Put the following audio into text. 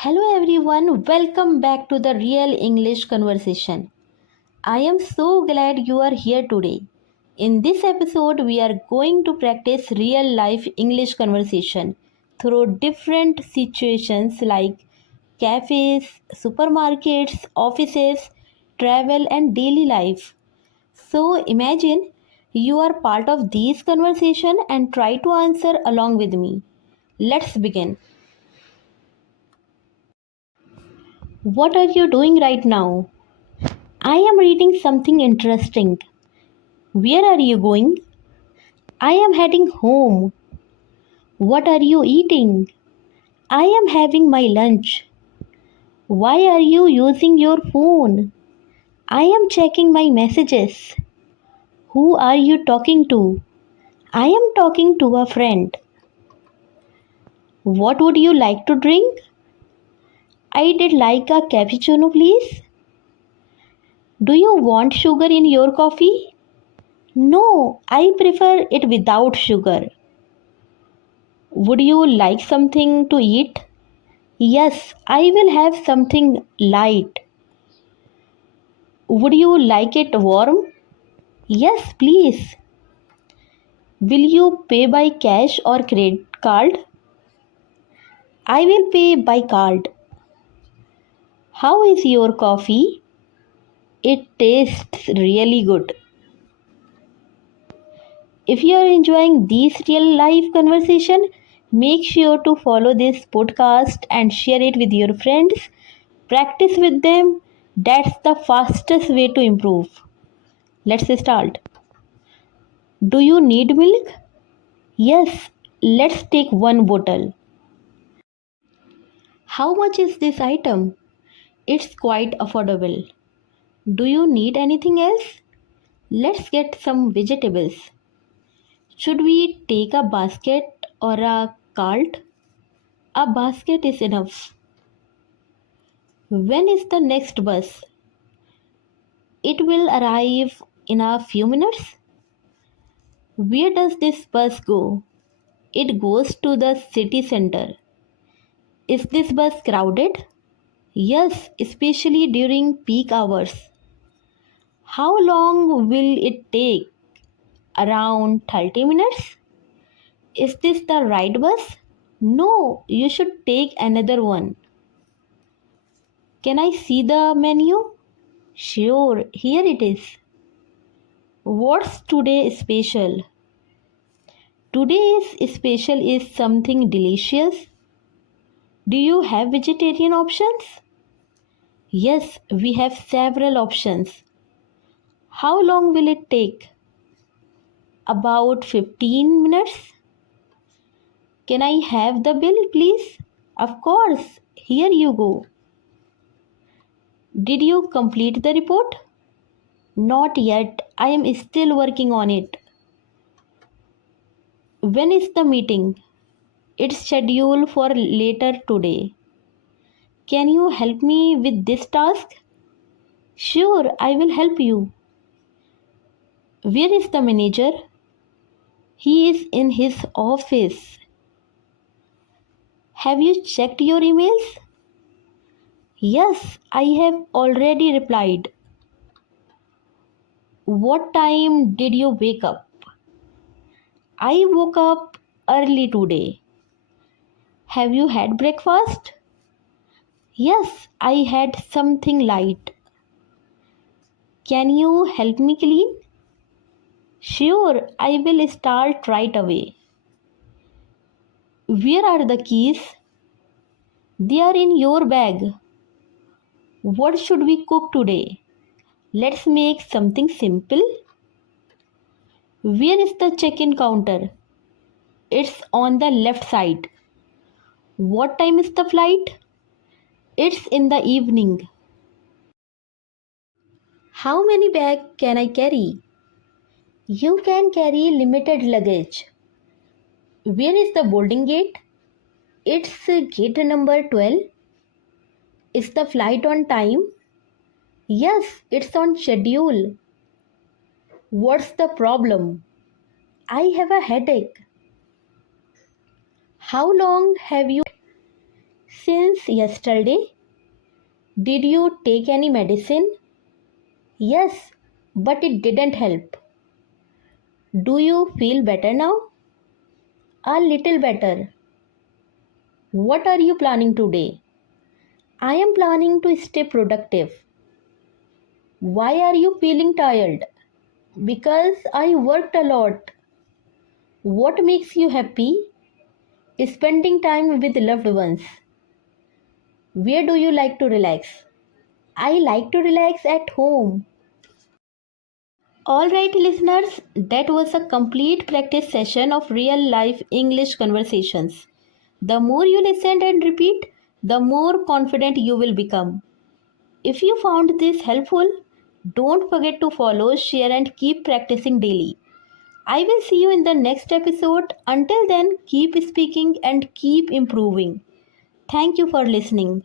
Hello everyone, welcome back to the Real English Conversation. I am so glad you are here today. In this episode, we are going to practice real life English conversation through different situations like cafes, supermarkets, offices, travel, and daily life. So imagine you are part of these conversation and try to answer along with me. Let's begin. What are you doing right now? I am reading something interesting. Where are you going? I am heading home. What are you eating? I am having my lunch. Why are you using your phone? I am checking my messages. Who are you talking to? I am talking to a friend. What would you like to drink? I did like a cappuccino, please. Do you want sugar in your coffee? No, I prefer it without sugar. Would you like something to eat? Yes, I will have something light. Would you like it warm? Yes, please. Will you pay by cash or credit card? I will pay by card. How is your coffee? It tastes really good. If you are enjoying these real life conversation, make sure to follow this podcast and share it with your friends. Practice with them. That's the fastest way to improve. Let's start. Do you need milk? Yes, let's take one bottle. How much is this item? It's quite affordable. Do you need anything else? Let's get some vegetables. Should we take a basket or a cart? A basket is enough. When is the next bus? It will arrive in a few minutes. Where does this bus go? It goes to the city center. Is this bus crowded? Yes, especially during peak hours. How long will it take? Around 30 minutes? Is this the right bus? No, you should take another one. Can I see the menu? Sure, here it is. What's today special? Today's special is something delicious. Do you have vegetarian options? Yes, we have several options. How long will it take? About 15 minutes. Can I have the bill, please? Of course, here you go. Did you complete the report? Not yet, I am still working on it. When is the meeting? It's scheduled for later today. Can you help me with this task? Sure, I will help you. Where is the manager? He is in his office. Have you checked your emails? Yes, I have already replied. What time did you wake up? I woke up early today. Have you had breakfast? Yes, I had something light. Can you help me clean? Sure, I will start right away. Where are the keys? They are in your bag. What should we cook today? Let's make something simple. Where is the check-in counter? It's on the left side. What time is the flight? It's in the evening. How many bags can I carry? You can carry limited luggage. Where is the boarding gate? It's gate number 12. Is the flight on time? Yes, it's on schedule. What's the problem? I have a headache. How long have you? since yesterday? Did you take any medicine? Yes, but it didn't help. Do you feel better now? A little better. What are you planning today? I am planning to stay productive. Why are you feeling tired? Because I worked a lot. What makes you happy? Spending time with loved ones. Where do you like to relax? I like to relax at home. Alright, listeners, that was a complete practice session of real life English conversations. The more you listen and repeat, the more confident you will become. If you found this helpful, don't forget to follow, share, and keep practicing daily. I will see you in the next episode. Until then, keep speaking and keep improving. Thank you for listening.